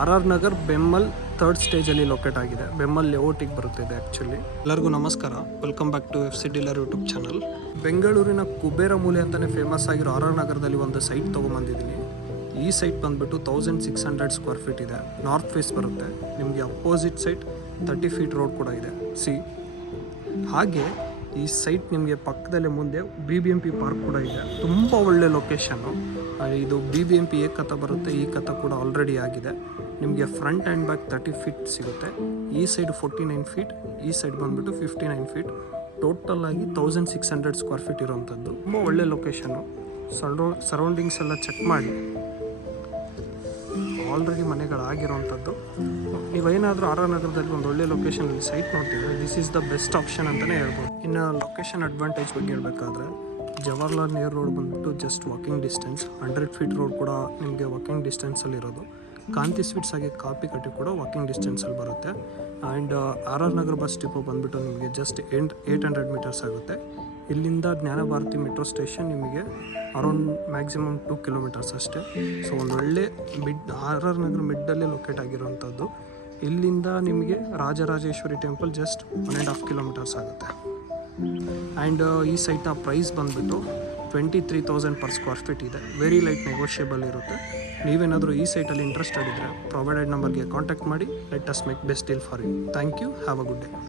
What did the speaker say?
R R Nagar BEML third ಸ್ಟೇಜಲ್ಲಿ locate ಆಗಿದೆ. BEML ಲೇಔಟಿಗೆ ಬರುತ್ತಿದೆ ಆ್ಯಕ್ಚುಲಿ. ಎಲ್ಲರಿಗೂ ನಮಸ್ಕಾರ, welcome back to FC dealer YouTube channel. ಬೆಂಗಳೂರಿನ ಕುಬೇರ ಮೂಲೆ ಅಂತಲೇ ಫೇಮಸ್ ಆಗಿರೋ ಆರ್ ಆರ್ ನಗರದಲ್ಲಿ ಒಂದು ಸೈಟ್ ತೊಗೊಂಬಂದಿದ್ದೀನಿ. ಈ ಸೈಟ್ ಬಂದುಬಿಟ್ಟು 1600 ಸ್ಕ್ವೇರ್ ಫೀಟ್ ಇದೆ. ನಾರ್ತ್ ಫೇಸ್ ಬರುತ್ತೆ. ನಿಮಗೆ ಅಪೋಸಿಟ್ ಸೈಡ್ 30 ಫೀಟ್ ರೋಡ್ ಕೂಡ ಇದೆ. ಹಾಗೆ ಈ ಸೈಟ್ ನಿಮಗೆ ಪಕ್ಕದಲ್ಲೇ ಮುಂದೆ BBMP ಪಾರ್ಕ್ ಕೂಡ ಇದೆ. ತುಂಬ ಒಳ್ಳೆ ಲೊಕೇಶನ್ನು. ಇದು BBMP ಕಥ ಬರುತ್ತೆ, ಈ ಕಥ ಕೂಡ ಆಲ್ರೆಡಿ ಆಗಿದೆ. ನಿಮಗೆ ಫ್ರಂಟ್ ಆ್ಯಂಡ್ ಬ್ಯಾಕ್ 30 ಫೀಟ್ ಸಿಗುತ್ತೆ. ಈ ಸೈಡ್ 49 ಫೀಟ್, ಈ ಸೈಡ್ ಬಂದುಬಿಟ್ಟು 59 ಫೀಟ್. ಟೋಟಲ್ ಆಗಿ 1600 ಸ್ಕ್ವೇರ್ ಫೀಟ್ ಇರೋವಂಥದ್ದು. ತುಂಬ ಒಳ್ಳೆ ಲೊಕೇಶನ್ನು. ಸರೌಂಡಿಂಗ್ಸ್ ಎಲ್ಲ ಚೆಕ್ ಮಾಡಿ, ಆಲ್ರೆಡಿ ಮನೆಗಳಾಗಿರೋವಂಥದ್ದು. ನೀವೇನಾದರೂ ಆರ್ ಆರ್ ನಗರದಲ್ಲಿ ಒಂದು ಒಳ್ಳೆ ಲೊಕೇಶನಲ್ಲಿ ಸೈಟ್ ನೋಡ್ತಿದ್ರೆ this is the best option ಅಂತಲೇ ಹೇಳ್ಬೋದು. ಇನ್ನು ಲೊಕೇಶನ್ ಅಡ್ವಾಂಟೇಜ್ ಬಗ್ಗೆ ಹೇಳಬೇಕಾದ್ರೆ ಜವಾಹರ್ಲಾಲ್ ನೆಹರು ರೋಡ್ ಬಂದುಬಿಟ್ಟು just walking distance. 100 feet road ಕೂಡ ನಿಮಗೆ ವಾಕಿಂಗ್ ಡಿಸ್ಟೆನ್ಸಲ್ಲಿರೋದು. ಕಾಂತಿ ಸ್ವೀಟ್ಸ್ ಆಗಿ ಕಾಪಿ ಕಟ್ಟಿ ಕೂಡ ವಾಕಿಂಗ್ ಡಿಸ್ಟೆನ್ಸಲ್ಲಿ ಬರುತ್ತೆ. And R R Nagar bus depot ಬಂದುಬಿಟ್ಟು ನಿಮಗೆ ಜಸ್ಟ್ 800 ಮೀಟರ್ಸ್ ಆಗುತ್ತೆ. ಇಲ್ಲಿಂದ ಜ್ಞಾನ ಭಾರತಿ ಮೆಟ್ರೋ ಸ್ಟೇಷನ್ ನಿಮಗೆ ಅರೌಂಡ್ ಮ್ಯಾಕ್ಸಿಮಮ್ 2 ಕಿಲೋಮೀಟರ್ಸ್ ಅಷ್ಟೇ. ಸೊ ಒಂದು ಒಳ್ಳೆ ಆರ್ ಆರ್ ನಗರ ಮಿಡ್ಡಲ್ಲೇ ಲೊಕೇಟ್ ಆಗಿರೋವಂಥದ್ದು. ಇಲ್ಲಿಂದ ನಿಮಗೆ ರಾಜರಾಜೇಶ್ವರಿ ಟೆಂಪಲ್ ಜಸ್ಟ್ 1.5 ಕಿಲೋಮೀಟರ್ಸ್ ಆಗುತ್ತೆ. ಆ್ಯಂಡ್ ಈ ಸೈಟ್ನ ಪ್ರೈಸ್ ಬಂದುಬಿಟ್ಟು 23,000 ಪರ್ ಸ್ಕ್ವೇರ್ ಫೀಟ್ ಇದೆ. ವೆರಿ ಲೈಟ್ ನೆಗೋಷಿಯಬಲ್ ಇರುತ್ತೆ. ನೀವೇನಾದರೂ ಈ ಸೈಟಲ್ಲಿ ಇಂಟ್ರೆಸ್ಟೆಡ್ ಇದ್ದರೆ ಪ್ರೊವೈಡೆಡ್ ನಂಬರ್ಗೆ ಕಾಂಟ್ಯಾಕ್ಟ್ ಮಾಡಿ. Let us make best deal for you. Thank you. Have a good day.